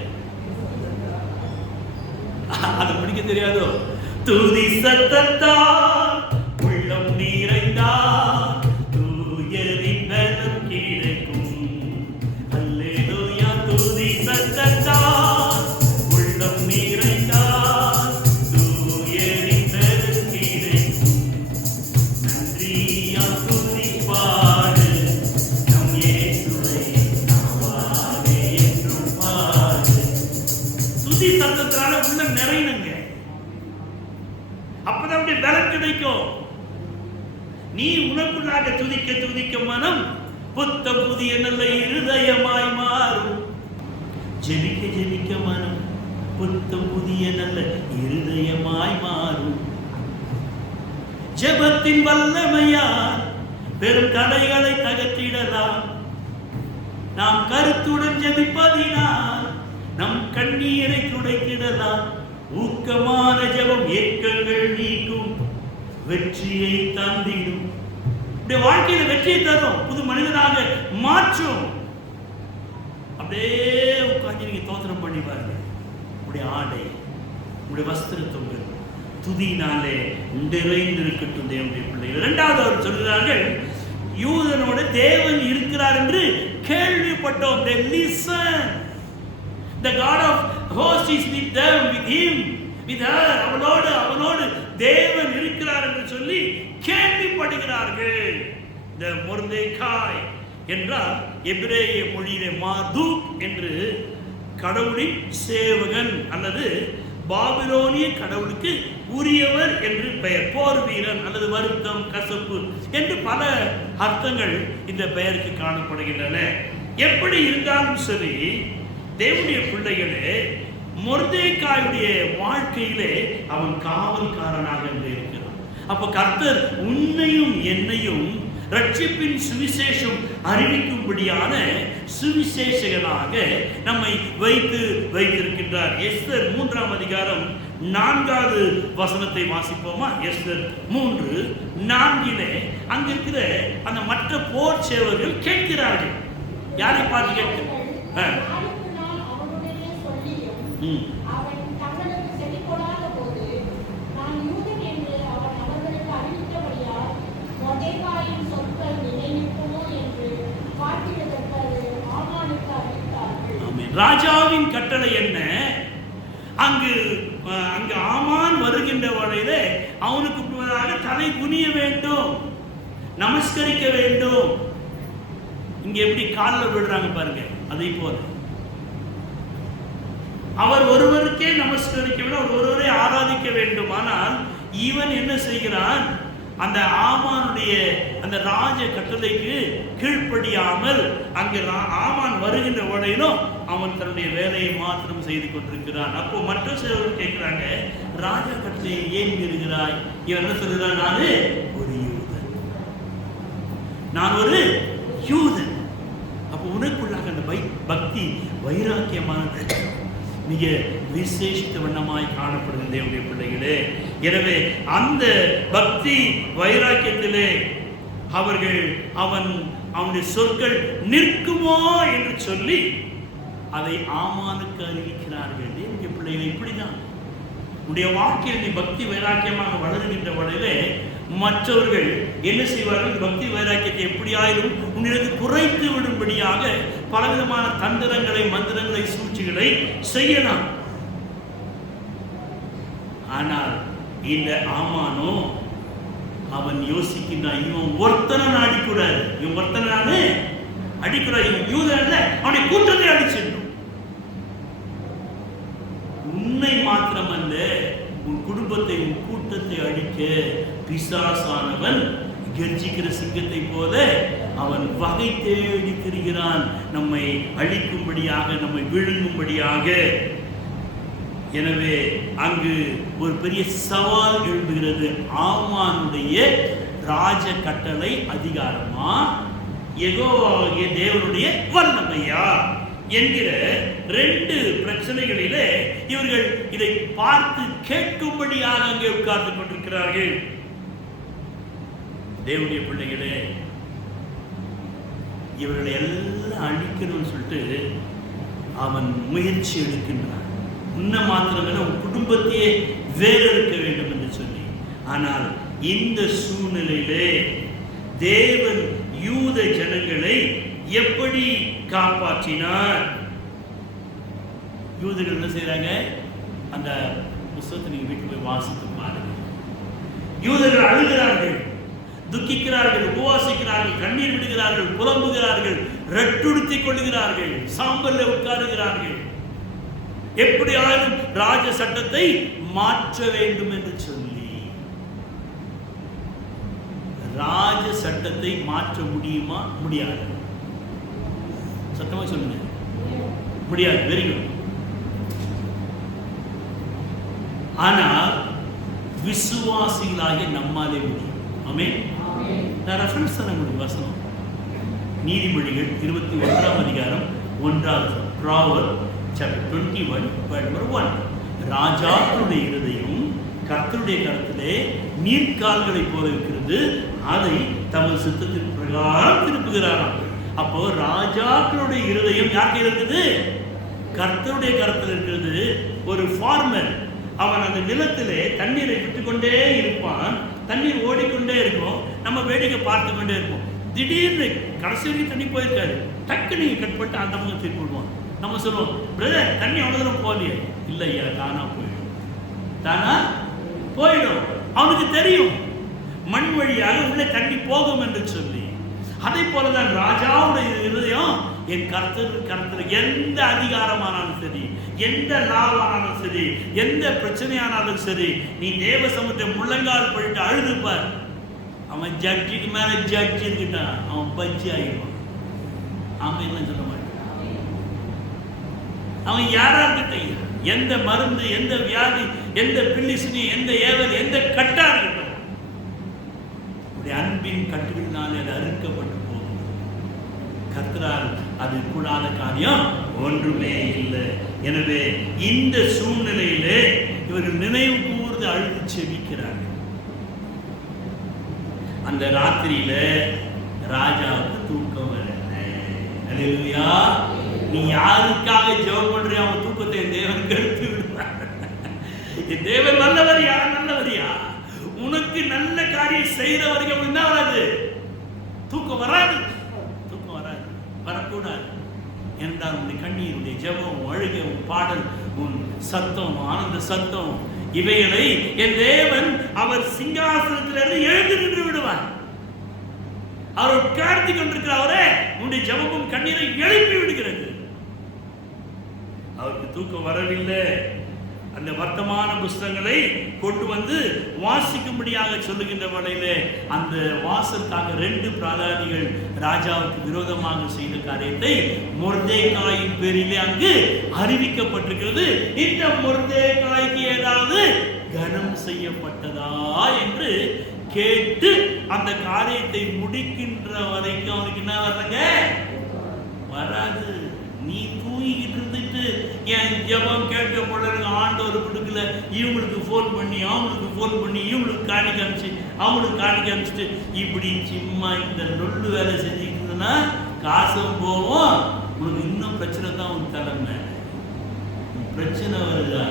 அது முடிக்க தெரியாதோ? துதி சத்தத்தால் உள்ளம் நிறைந்தால் தூயரின் நலம் கிடைக்கும். அல்லேலூயா. துதி சத்தத்தால் உள்ளம் நிறைந்தால் தூயரின் நலம் கிடைக்கும். நன்றியா துதி பாடு நம் இயேசுவை நாவாலே என்றும் பாடு. துதி சத்தத்தால உள்ளம் நிறையணுங்க. அப்பதான் பலன் கிடைக்கும். நீ உனக்குள்ளாக துதிக்க துதிக்க மனம் புத்த புதிய நல்ல இருதயமாய் மாறும். ஜெபிக்க ஜெபிக்க மனம் புத்த புதிய நல்ல இருதயமாய் மாறும். ஜெபத்தின் வல்லமையால் பெரும் தடைகளை தகர்த்திடலாம். நாம் கருத்துடன் ஜெபிப்பதினால் நம் கண்ணீரை துடைத்திடலாம். ஊக்கமான ஜெபம் ஏக்கங்கள் நீக்கும், வெற்றியை தந்திடும். வாழ்க்கையில வெற்றியை தரும், புது மனிதனாக மாற்றும். அப்படியே உட்கார்ந்து நீங்க தோத்திரம் பண்ணி பாருங்க. உடைய ஆடை, உடைய வஸ்திரத்தொங்கல் துதியினாலே நிறைந்திருக்கட்டும் தேவனுடைய பிள்ளைகள். இரண்டாவது அவர் சொல்கிறார்கள், யூதனோடு தேவன் இருக்கிறார் என்று கேள்விப்பட்டோம். They listen. The God of hosts is with them, with him, with her. அவளோடு தேவன் இருக்கிறார் என்று சொல்லி கேள்விப்படுகிறார்கள். இந்த மொர்தெகாய் என்றால் எபிரேய மொழியிலே மாதுக் என்று கடவுளின் சேவகன் அல்லது பாபிலோனிய கடவுளுக்கு உரியவர் என்று பெயர். போர் வீரன் அல்லது வருத்தம், கசப்பு என்று பல அர்த்தங்கள் இந்த பெயருக்கு காணப்படுகின்றன. எப்படி இருந்தாலும் சரி, தேவனுடைய பிள்ளைகளே, மொர்தெகாயுடைய வாழ்க்கையிலே அவன் காவல்காரனாக இருக்கிறான். அப்ப கர்த்தர் உன்னையும் என்னையும் ரட்சிப்பின் சுவிசேஷம் அறிவிக்கும்படியான சுவிசேஷகனாக நம்மை வைத்திருக்கின்றார். எஸ்தர் 3ஆம் அதிகாரம் 4வது வசனத்தை வாசிப்போமா? எஸ்தர் 3:4 அங்க இருக்கிற அந்த மற்ற போர் சேவர்கள் கேட்கிறார்கள். யாரை பார்த்து கேட்கிறார்? ராஜாவின் கட்டளை என்ன? அங்கு ஆமான் வருகின்ற வரையில அவனுக்கு முன்னதாக தலை குனிய வேண்டும், நமஸ்கரிக்க வேண்டும். இங்க எப்படி காலில் விடுறாங்க பாருங்க, அதை போல அவர் ஒருவருக்கே நமஸ்கரிக்க வேண்டும், அவர் ஒருவரை ஆராதிக்க வேண்டும். ஆனால் இவன் என்ன செய்கிறான்? அந்த ஆமானுடைய அந்த ராஜ கட்டளைக்கு கீழ்ப்படியாமல் அங்கு ஆமான் வருகின்ற உடையிலும் அவன் தன்னுடைய வேலையை மாத்திரம் செய்து கொண்டிருக்கிறான். அப்போ மற்ற சிலர் கேட்கிறாங்க, ராஜா கட்டளையை ஏன் மீறுகிறாய்? இவன் என்ன சொல்கிறான்? நான் ஒரு யூதன். அப்போ உனக்குள்ளாக அந்த பக்தி வைராக்கியமானது மிக விசேஷித்த வண்ணமாய் காணப்படுகிற தேவனுடைய பிள்ளைகளே. எனவே அந்த பக்தி வைராக்கியத்திலே அவனுடைய சொற்கள் நிற்குமோ என்று சொல்லி அதை ஆமானுக்கு அறிவிக்கிறார்கள். தேவனுடைய பிள்ளைகளே, இப்படிதான் உன்னுடைய வாழ்க்கையில் நீ பக்தி வைராக்கியமாக வளருகின்ற வழியிலே மற்றவர்கள் என்ன செய்வார்கள்? பக்தி வைராக்கியத்தை எப்படியாயிரும் உன்னிடத்தில் குறைத்து விடும்படியாக பலவிதமான தந்திரங்களை, மந்திரங்களை, சூழ்ச்சிகளை செய்யலாம். ஆனால் இந்த ஆமானோ அவன் யோசிக்கின்றான், இவன் ஒருத்தனை அடிக்கூடாது, இவன் ஒருத்தனை அடிக்கூடாது, இவன் யூதன் அவனை கூட்டத்தை அடிச்சிடணும். உன்னை மாத்திரமல்ல, உன் குடும்பத்தை, உன் கூட்டத்தை அழிக்க பிசாசானவன் கர்ஜிக்கிற சிங்கத்தை போல அவன் வகை தேடி திரிகிறான், நம்மை அழிக்கும்படியாக, நம்மை விழுங்கும்படியாக. எனவே அங்கு ஒரு பெரிய சவால் எழுப்புகிறது. ஆமானுடைய ராஜ கட்டளை அதிகாரமா, யெகோவாகிய தேவனுடைய வல்லமையா என்கிற 2 பிரச்சனைகளிலே இவர்கள் இதை பார்த்து கேட்கும்படியாக அங்கே உட்கார்ந்து கொண்டிருக்கிறார்கள். தேவனுடைய பிள்ளைகளே, இவர்களை எல்லாம் அழிக்கணும்னு சொல்லிட்டு அவன் முயற்சி எடுக்கின்றான். உன்ன மாத்திரமே உன் குடும்பத்தையே வேறறுக்க வேண்டும் என்று சொல்லி. ஆனால் இந்த சூழ்நிலையிலே தேவன் யூத ஜனங்களை எப்படி காப்பாற்றினார்? யூதர்கள் என்ன செய்யறாங்க? அந்த புத்தகத்தை நீங்க வீட்டுக்கு போய் வாசித்து பாருங்க. யூதர்கள் அழுகிறார்கள், துக்கிக்கிறார்கள், உபவாசிக்கிறார்கள், கண்ணீர் விடுகிறார்கள், புலம்புகிறார்கள், ரெட்டுடுத்திக் கொள்கிறார்கள், சாம்பல்ல உட்காருகிறார்கள். எப்படியாவது ராஜ சட்டத்தை மாற்ற வேண்டும் என்று சொல்லி. ராஜ சட்டத்தை மாற்ற முடியுமா? முடியாது. சத்தமா சொல்லுங்க, முடியாது. Very good. ஆனால் விசுவாசிகளாகிய நம்மாலே முடியும். ஆமென். நான் ரெஃபரன்ஸ் தர முடியும் வசனம். நீதிமொழிகள் 21ஆம் அதிகாரம் 1வது ப்ராவர்ப் chapter 21 verse 1. ராஜாக்களுடைய இருதயம் கர்த்தருடைய கரத்திலே நீர்க்கால்களை போல இருக்கிறது, அதை தமது சித்தத்தின் பிரகாரம் திருப்புகிறாராம். அப்போ ராஜாக்களுடைய இருதயம் யார் கையில் இருக்குது? கர்த்தருடைய கரத்தில் இருக்கிறது. ஒரு ஃபார்மர், அவன் அந்த நிலத்திலே தண்ணீரை விட்டுக்கொண்டே இருப்பான், தண்ணீர் ஓடிக்கொண்டே இருக்கும், நம்ம வேடிக்கை பார்த்து கொண்டே இருப்போம். திடீர்னு கடைசி வரைக்கும் தண்ணி போயிருக்காரு, டக்கு நீங்க கட் பண்ணிட்டு அந்த பக்கம் திருப்பி விடுவான். நம்ம சொல்லுவோம், பிரதர் தண்ணி அவ்வளோ தூரம் போகலையே. இல்லையா, தானா போயிடும், தானா போயிடும். அவனுக்கு தெரியும் மண் வழியாக உள்ளே தண்ணி போகும் என்று சொல்லி. அதே போலதான் ராஜாவுடைய இருதயம் என் கர்த்தர் எந்த அதிகாரமானாலும் சரி, எந்த லாவானாலும் சரி, எந்த பிரச்சனையானாலும் சரி, நீ தேவ சமூகத்தை முழங்கால் போயிட்டு அழுதுப்பார். அவன் ஜட்ஜுக்கு மேல ஜட்ஜ் இருக்கிட்டான், அவன் பஜ்ஜி ஆகிடுவான். ஆமையெல்லாம் சொல்ல மாட்டான். அவன் யாரா இருக்கட்டும், எந்த மருந்து, எந்த வியாதி, எந்த பில்லிசுனி, எந்த ஏவல், எந்த கட்டா இருக்கட்டும், அன்பின் கட்டுகளினாலே அது அறுக்கப்பட்டு போகும். கர்த்தரால் அது கூடாத காரியம் ஒன்றுமே இல்லை. எனவே இந்த சூழ்நிலையிலே இவர்கள் நினைவு கூர்ந்து அழுது செபிக்கிறார்கள். அந்த ராத்திரியில ராஜாவுக்கு தூக்கம் வரல. அல்லேலூயா. நீ யாருக்காக ஜெபம் பண்றியா, அவன் தூக்கத்தை தேவன் கெடுத்து விடுவார். தேவன் நல்லவரியா, நல்லவரியா. உனக்கு நல்ல காரியம் செய்த வரைக்கும் என்ன வராது? தூக்கம் வராது, தூக்கம் வராது, வரக்கூடாது. என்றால் உன்னுடைய கண்ணீர், உன்னுடைய ஜெபம், அழுகை, உன் பாடல், உன் சத்தம், ஆனந்த சத்தம், இவைகளை என் தேவன் அவர் சிங்காசனத்திலிருந்து எழுந்து நின்று விடுவார். அவர் உட்கார்ந்து கொண்டிருக்கிறவரே உன்னுடைய ஜெபமும் கண்ணீரை எழுப்பி விடுகிறது. அவருக்கு தூக்கம் வரவில்லை. அந்த வர்த்தமான புஸ்தகங்களை கொண்டு வந்து வாசிக்கும்படியாக சொல்லுகின்ற வகையிலே அந்த வாசலுக்காக 2 பிரதானிகள் ராஜாவுக்கு விரோதமாக செய்த காரியத்தை மொர்தெகாயின் பேரிலே அங்கு அறிவிக்கப்பட்டிருக்கிறது. இந்த மொர்தெகாய்க்கு ஏதாவது கனம் செய்யப்பட்டதா என்று கேட்டு அந்த காரியத்தை முடிக்கின்ற வரைக்கும் அவனுக்கு என்ன வர்றங்க வராது. நீ தூங்கிக்கிட்டு இருந்துட்டு என் ஜெபம் கேட்க போல ஆண்டவர் கொடுக்கல, இவங்களுக்கு ஃபோன் பண்ணி அவங்களுக்கு ஃபோன் பண்ணி இவங்களுக்கு காணிக்க அனுப்பிச்சு அவங்களுக்கு காணிக்க அனுப்பிச்சிட்டு இப்படி சும்மா இந்த நொல்லு வேலை செஞ்சுக்கிட்டு இருந்ததுன்னா காசும் போவோம், உனக்கு இன்னும் பிரச்சனை தான். உன் தலைமை பிரச்சனை வருதா?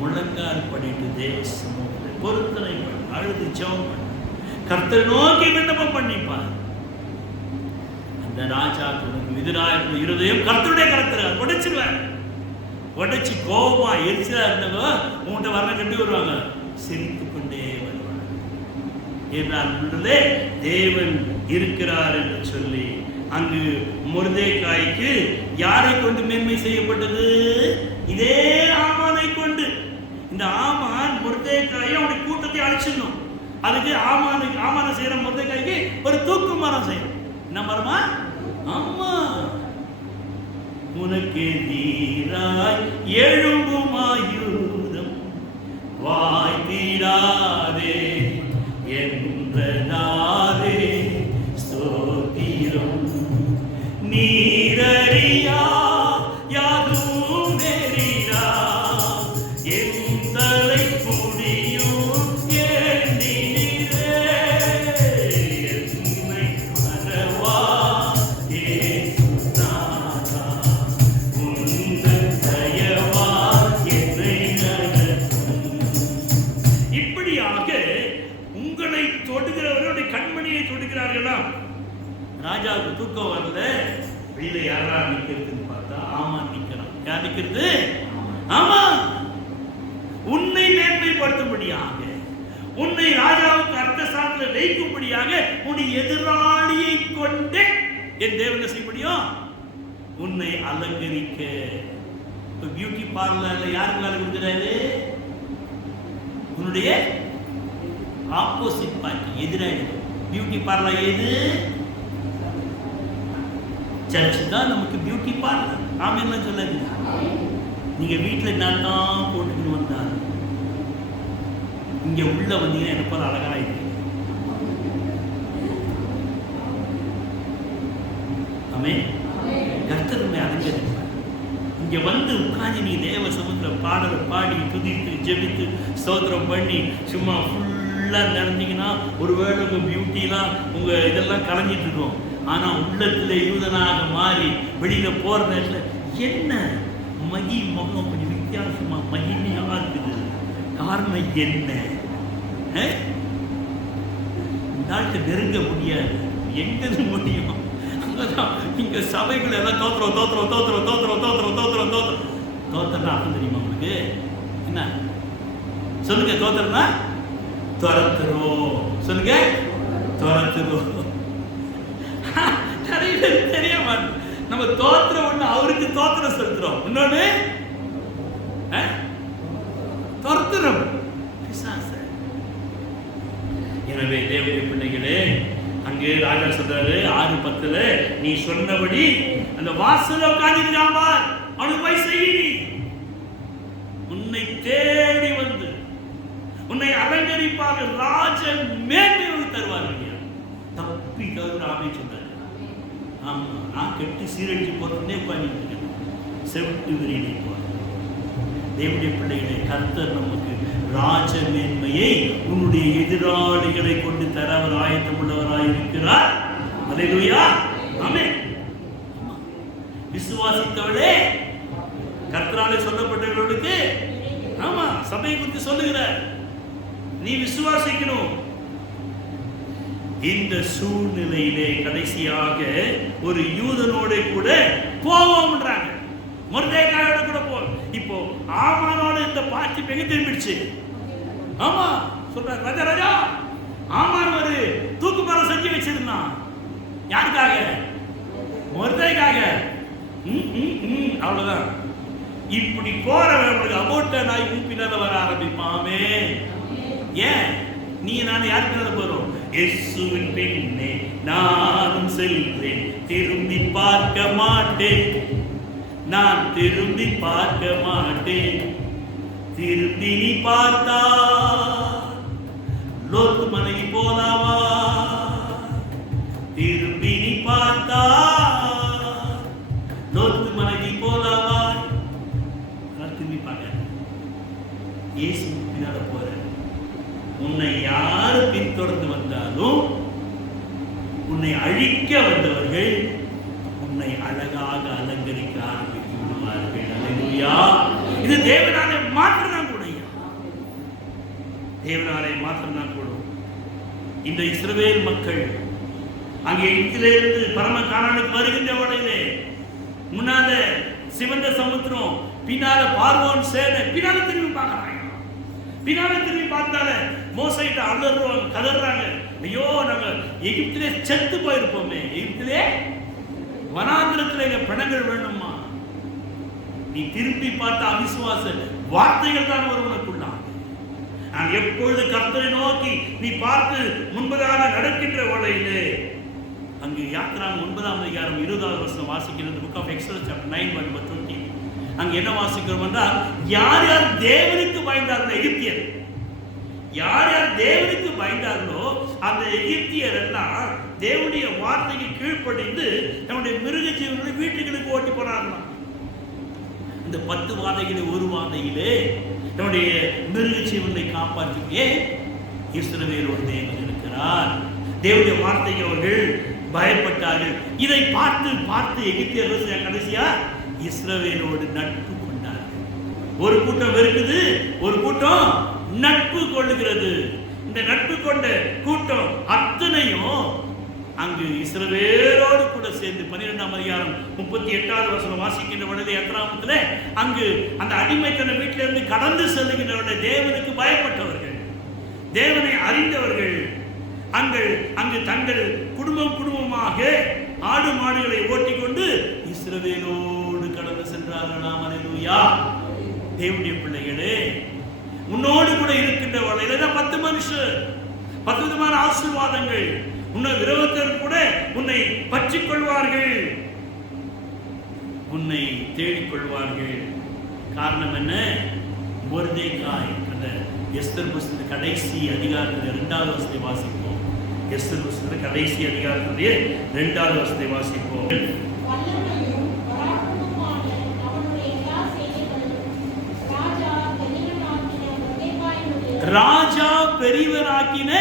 முழங்கால் படிட்டு தேவ சமூகத்தை பொருத்தனை பண்ணி அழுது ஜெபம் பண்ணி கர்த்தரை நோக்கி விண்ணப்பம் பண்ணிப்பார். அந்த ராஜா எதிராக இருதயம் கர்த்தருடைய கருத்து உடைச்சிருவார். உடைச்சு கோபமா எரிச்சலா இருந்தவங்க உங்கள்கிட்ட வர கட்டி வருவாங்க, சிரித்து கொண்டே வருவாங்க. என்றால் தேவன் இருக்கிறார் என்று சொல்லி அங்கு மொர்தெகாய்க்கு யாரை கொண்டு மேன்மை செய்யப்பட்டது? இதே ஆமானை கொண்டு. இந்த ஆமான் மொர்தெகாயை அவனுடைய கூட்டத்தை அழிச்சிடணும். அதுக்கு ஆமான செய்யற மொர்தெகாய்க்கு ஒரு தூக்கு மரம் செய்யணும். என்ன மரமா? ஆமா. உனக்கு எதிராய் எழும்பும் ஆயுதம் வாய் தீராதே என்றே ஸ்தோத்திரம் நீரறியா யாதும் நெறியா என் தலை முடியும் ஏந்திரே என்னை மறவா ஏசுநாதா உந்தன் தயவா என்னை நடத்தும். இப்படியாக உங்களை தொடுகிறவர்களுடைய கண்மணியை தொடுகிறார்களா? ராஜாவுக்கு தூக்கம் வரல. வெளியில யாரா நிக்கிறதுன்னு பார்த்தா ஆமான் நிக்கிறான். யார் நிக்கிறது? ஆமான். உன்னை மேன்மைப்படுத்தும்படியாக, உன்னை ராஜாவுக்கு அர்த்தசாஸ்திரத்தில் வைக்கும்படியாக உன்னை எதிராளியை கொண்டு என் தேவனை செய்ய முடியும், உன்னை அலங்கரிக்க. பியூட்டி பார்லர்ல யாருக்கு வேலை கொடுக்கிறாரு? உன்னுடைய ஆப்போசிட் பார்ட்டி, எதிராளி. பியூட்டி பார்லர் எது? சர்ச்சு தான் நமக்கு பியூட்டி பார்லர். ஆமென் சொல்லாது. நீங்க வீட்டுல என்னதான் போட்டுக்கிட்டு வந்தாரு, இங்க உள்ள வந்தீங்கன்னா எனக்கு போல அழகா இருக்கு. ஆமென். கர்த்தருமே அலங்கரிப்பார். இங்க வந்து உட்காந்து நீ தேவ சமுத்திர பாடலை பாடி துதித்து ஜெபித்து ஸ்தோத்திரம் பண்ணி சும்மா ஃபுல்லா நடந்தீங்கன்னா ஒருவேளை உங்க பியூட்டிலாம் உங்க இதெல்லாம் கலைஞ்சிட்டு இருக்கும். ஆனா உள்ளத்துல யூதனாக மாறி வெளியில போற நேரத்துல என்ன மகி முகம் கொஞ்சம் வித்தியாசமா மகிமையா இருக்குது. காரணம் என்ன? நாட்டு நெருங்க முடியாது. எங்க முடியும்? அங்கதான் இங்க சபைகள் எல்லாம் தோத்திரம் தோத்திரம் தோத்திரம் தோத்திரம் தோத்திரம் தோத்திரம் தோத்திரம் தோத்திரம் அர்த்தம் தெரியுமா உங்களுக்கு? என்ன சொல்லுங்க? தோத்திரம்னா துரத்துறோம். சொல்லுங்க, துரத்துறோம். நிறைய பேர் தெரிய மாட்டேன். நம்ம தோத்திரம் ஒண்ணு, அவருக்கு தோத்திரம் செலுத்துறோம். இன்னொன்னு தோத்திரம் பிசாசு. எனவே தேவனுடைய பிள்ளைகளே, அங்கே ராஜா சொல்றாரு 6:10, நீ சொன்னபடி அந்த வாசல்ல உட்கார்ந்திருக்கான் பார், அவனுக்கு போய் செய்யி. உன்னை தேடி வந்து உன்னை அலங்கரிப்பார்கள், ராஜ மேன்மை தருவார்கள். தப்பி தவிர ஆமே சொன்னாரு. ஆமா, நான் கெட்டு சீரழிச்சு போறதுனே உட்கார்ந்து செவிட்டு விரினை போற தேவனுடைய பிள்ளைகளை, கர்த்தர் நமக்கு ராஜ மேன்மையை உன்னுடைய எதிராளிகளை கொண்டு தர அவர் ஆயத்தம் உள்ளவராய் இருக்கிறார். அல்லேலூயா, ஆமென். விசுவாசித்தவளே, கர்த்தராலே சொல்லப்பட்டவர்களுக்கு, ஆமா, சபையை குறித்து சொல்லுகிறார், நீ விசுவாசிக்கணும். இந்த சூழ்நிலையிலே கடைசியாக ஒரு யூதனோட கூட போவோம்ன்றாங்க, மொர்தெகாயோட கூட போ. இப்போ ஆமானோட இந்த பாட்டி பெங்க திரும்பிடுச்சு. ஆமா சொல்றாரு, ராஜா ராஜா, ஆமான் ஒரு தூக்கு மரம் செஞ்சு வச்சிருந்தான். யாருக்காக? மொர்தெகாய்க்காக. அவ்வளவுதான். இப்படி போறவங்களுக்கு அபோட்ட நாய் பின்னால வர ஆரம்பிப்பாமே. ஏன் நீ நானும் யார் பின்னால போறோம்? இயேசுவின் பின்னே நானும் செல்வேன், திரும்பி பார்க்க மாட்டேன், நான் திரும்பி பார்க்க மாட்டேன். திரும்பி நீ பார்த்தா லோத்து மனைவி போலாவா? திரும்பி நீ பார்த்தா லோத்து மனைவி போலாவா? திரும்பி பார்க்க இயேசு பின்னால போற. உன்னை யாரு பின்தொடர்ந்து வந்தாலும் உன்னை அழிக்க வந்தவர்கள் உன்னை அழகாக அலங்கரிக்க ஆரம்பித்து விடுவார்கள். அல்லேலூயா. இது தேவனாலே மாற்றம்தான் கூட, தேவனாலே மாற்றம்தான் கூட. இந்த இஸ்ரவேல் மக்கள் அங்கே எகிப்திலிருந்து பரம கானானுக்கு வருகின்ற வழியிலே முன்னால சிவந்த சமுத்திரம், பின்னால பார்வோன் சேனை, பின்னால திரும்பி பார்க்கறாங்க. பின்னால திரும்பி பார்த்தால மோசைட்ட அலறுவாங்க, கதறாங்க, ஐயோ நாங்க எகிப்திலே செத்து போயிருப்போமே, எகிப்திலே வனாந்திரத்தில் எங்க பிணங்கள் வேணுமா? நீ திரும்பி பார்த்த அவிசுவாச வார்த்தைகள் தான் ஒருவனுக்குள்ளான். நான் எப்பொழுது கர்த்தரை நோக்கி நீ பார்த்து முன்பதாக நடக்கின்ற வேளையிலே, அங்கு யாத்திராகமம் 9ஆம் அதிகாரம் 20வது வசனம் வாசிக்கிறது. Book of Exodus chapter 9:20. அங்க என்ன வாசிக்கிறோம் என்றால், யார் யார் தேவனுக்கு பயந்தார்களோ எகிப்தியர், யார் யார் தேவனுக்கு பயந்தார்களோ அந்த எகிப்தியர் எல்லாம் தேவனுடைய வார்த்தைக்கு கீழ்ப்படிந்து நம்முடைய மிருக ஜீவன்களை வீட்டுகளுக்கு ஓட்டி போனார்களாம். இந்த 10 வாதைகளை ஒரு வாதையிலே நம்முடைய மிருக ஜீவனை காப்பாற்றியே இஸ்ரவேலோடு தேவன் இருக்கிறார். தேவனுடைய வார்த்தைக்கு அவர்கள் பயப்பட்டார்கள். இதை பார்த்து பார்த்து எகிப்தியர்கள் கடைசியா இஸ்ரவேலோடு நட்பு கொண்டார்கள். ஒரு கூட்டம் வெறுக்குது, ஒரு கூட்டம் நட்பு கொள்ளுகிறது. இந்த நட்பு கொண்ட கூட்டம் அத்தனையும் அங்கு இஸ்ரவேலோடு கூட சேர்ந்து 12ஆம் அதிகாரம் 38வது வசனம் வாசிக்கின்ற பொழுது எத்ராமத்தில் அங்கு அந்த அடிமைத்தன வீட்டிலிருந்து கடந்து செல்லுகின்ற தேவனுக்கு பயப்பட்டவர்கள், தேவனை அறிந்தவர்கள் அங்கு தங்கள் குடும்பமாக ஆடு மாடுகளை ஓட்டிக்கொண்டு இஸ்ரவேலோடு கடந்து சென்றார்களாம். அல்லேலூயா. தேவனுடைய பிள்ளைகளே, உன்னோடு கூட இருக்கின்ற வழியில 10 மனுஷர், 10 விதமான ஆசீர்வாதங்கள். உன்னை விரோதத்தர் கூட உன்னை பற்றிக் கொள்வார்கள், உன்னை தேடிக் கொள்வார்கள். காரணம் என்ன? மொர்தெகாய். அந்த எஸ்தர் புஸ்தகத்தின் கடைசி அதிகாரத்தில் 2வது வசனத்தை வாசிப்போம். எஸ்தர் புஸ்தகத்தின் கடைசி அதிகாரத்திலே 2வது வசனத்தை வாசிப்போம். ராஜா பெரியவராக்கின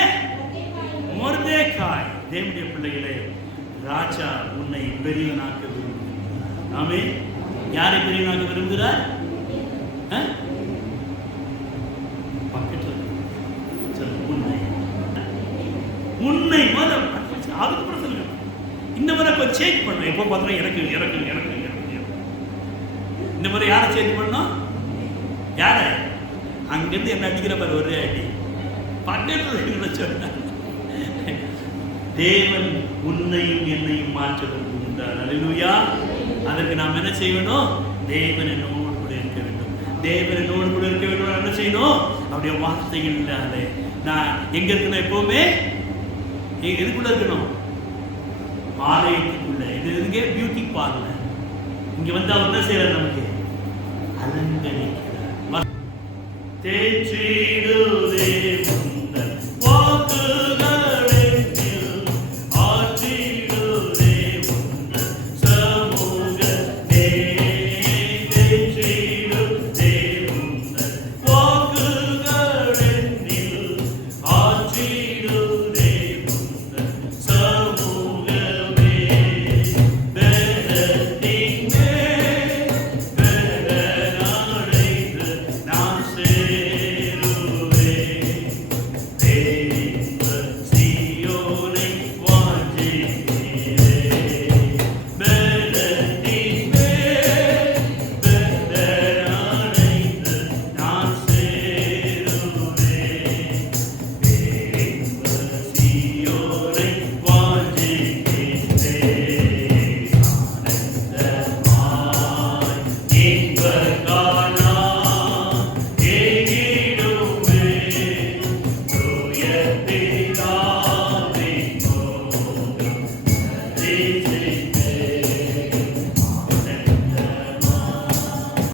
மொர்தெகாய். தேவனுடைய பிள்ளைகளே, ராஜா உன்னை பெரியவனாக்க விரும்புகிறார். ஆமென். யாரை பெரியவனாக்க விரும்புகிறார்? உன்னை மதம் அதுக்கு பிரச்சனை. இந்த முறை இப்போ சேஞ்ச் பண்ண, எப்போ பார்த்தா எனக்கு இந்த முறை யாரை சேஞ்ச் பண்ணோம்? யார அங்கிருந்து என்ன அடிக்கிற பாரு, ஒரே அடி. 12 சொன்ன தேவன் உன்னையும் என்னையும் மாற்ற விரும்புகின்றார். அல்லேலூயா. அதற்கு நாம் என்ன செய்யணும்? தேவன் என்னோடு கூட இருக்க வேண்டும். தேவன் என்னோடு கூட இருக்க வேண்டும். என்ன செய்யணும்? அவருடைய வார்த்தைகள் இல்லாத நான் எங்க இருக்கணும்? எப்பவுமே எதுக்குள்ள இருக்கணும்? ஆலயத்துக்குள்ள. இது எதுக்கே? Beauty parlour. இங்க வந்து அவர் என்ன செய்யறார்? நமக்கு அலங்கரிக்கிறார். தேற்றிடுதே உந்தன் வாக்குகளில் ஆற்றிடுதே உந்தன் சமூகத்தே. தேற்றிடுதே உந்தன் வாக்குகளில் ஆற்றிடுதே